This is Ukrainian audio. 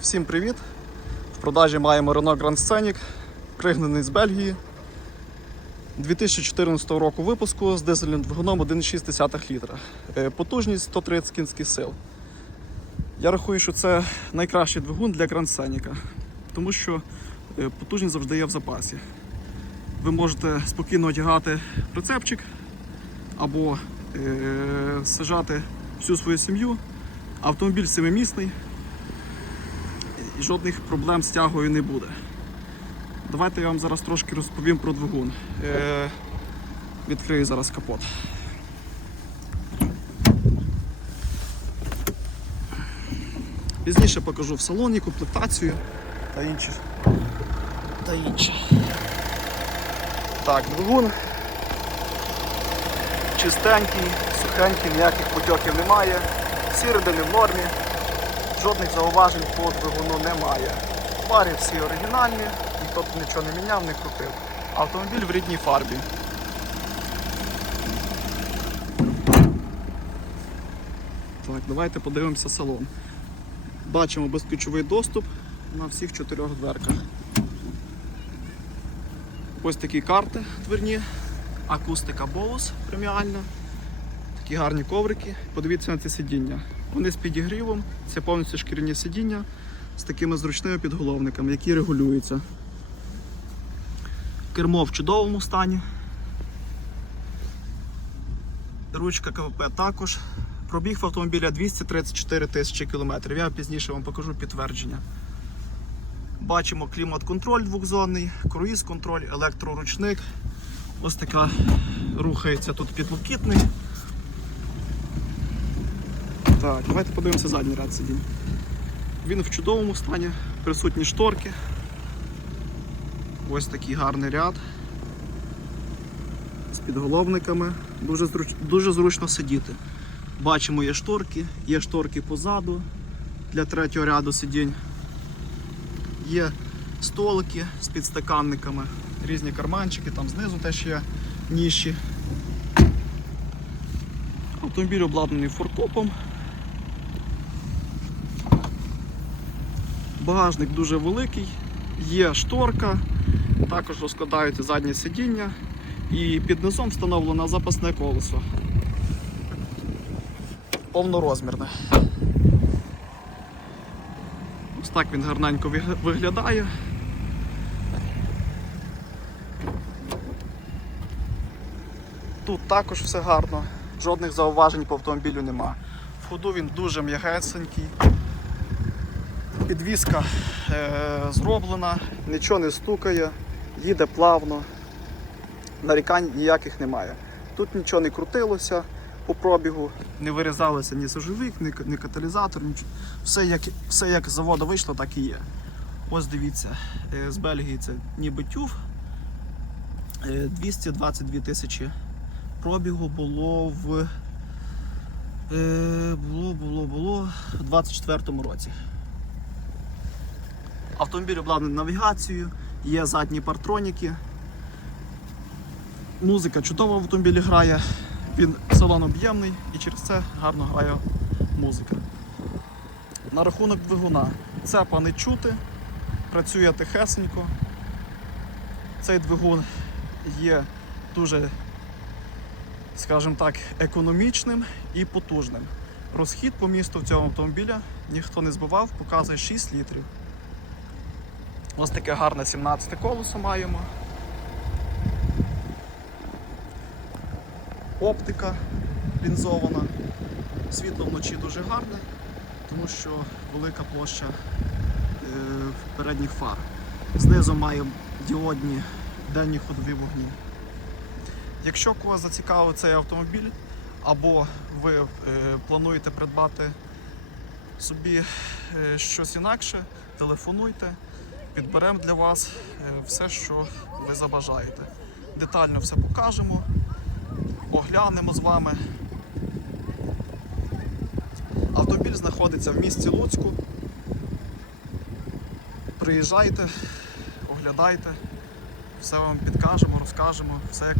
Всім привіт! В продажі маємо Renault Grand Scenic, пригнаний з Бельгії 2014 року випуску з дизельним двигуном 1,6 літра. Е, Потужність 130 кінських сил. Я рахую, що це найкращий двигун для Grand Scenic, тому що е, потужність завжди є в запасі. Ви можете спокійно одягати прицепчик або е, сажати всю свою сім'ю. Автомобіль семимісний і жодних проблем з тягою не буде. Давайте я вам зараз трошки розповім про двигун. Е, відкрию зараз капот. Пізніше покажу в салоні комплектацію та інші. Та інше. Так, двигун чистенький, сухенький, ніяких потьоків немає, всі сіридини в нормі, жодних зауважень по двигуну немає. Фари всі оригінальні, ніхто тут нічого не міняв, не крутив. Автомобіль в рідній фарбі. Так, давайте подивимося салон. Бачимо безключовий доступ на всіх чотирьох дверках. Ось такі карти дверні, акустика Bose преміальна, такі гарні коврики. Подивіться на ці сидіння. Вони з підігрівом, це повністю шкіряні сидіння з такими зручними підголовниками, які регулюються. Кермо в чудовому стані. Ручка КВП також. Пробіг в автомобіля 234 тисячі кілометрів. Я пізніше вам покажу підтвердження. Бачимо клімат-контроль двохзонний, круїз-контроль, електроручник. Ось така рухається тут підлокітник. Так, давайте подивимося задній ряд сидінь. Він в чудовому стані, присутні шторки. Ось такий гарний ряд. З підголовниками. Дуже, зруч... Дуже зручно сидіти. Бачимо, є шторки, є шторки позаду для третього ряду сидінь. Є столики з підстаканниками, різні карманчики, там знизу теж є ніші. Автомобіль обладнаний форкопом. Багажник дуже великий, є шторка, також розкладаються заднє сидіння і під низом встановлено запасне колесо. Повнорозмірне. Ось так він гарненько виглядає. Тут також все гарно, жодних зауважень по автомобілю нема. В ходу він дуже м'ягесенький. Підвізка е, зроблена, нічого не стукає, їде плавно, нарікань ніяких немає. Тут нічого не крутилося по пробігу, не вирізалося ні сажовик, ні, ні каталізатор, нічого. Все як, все як з заводу вийшло, так і є. Ось дивіться, е, з Бельгії це ніби тюф. Е, 222 тисячі пробігу було в е, було, було, було в 24-му році. Автомобіль обладнаний навігацією, є задні партроніки. Музика чудово в автомобілі грає, він салон об'ємний і через це гарно грає музика. На рахунок двигуна. Цепа не чути, працює тихесенько. Цей двигун є дуже, скажімо так, економічним і потужним. Розхід по місту в цьому автомобіля ніхто не збивав, показує 6 літрів. Ось таке гарне 17 колесо маємо. Оптика лінзована. Світло вночі дуже гарне, тому що велика площа е, передніх фар. Знизу має діодні денні ходові вогні. Якщо когось зацікавив цей автомобіль, або ви е, плануєте придбати собі е, щось інакше, телефонуйте, підберемо для вас е, все, що ви забажаєте. Детально все покажемо, оглянемо з вами. Автомобіль знаходиться в місті Луцьку. Приїжджайте, оглядайте, все вам підкажемо, розкажемо, все як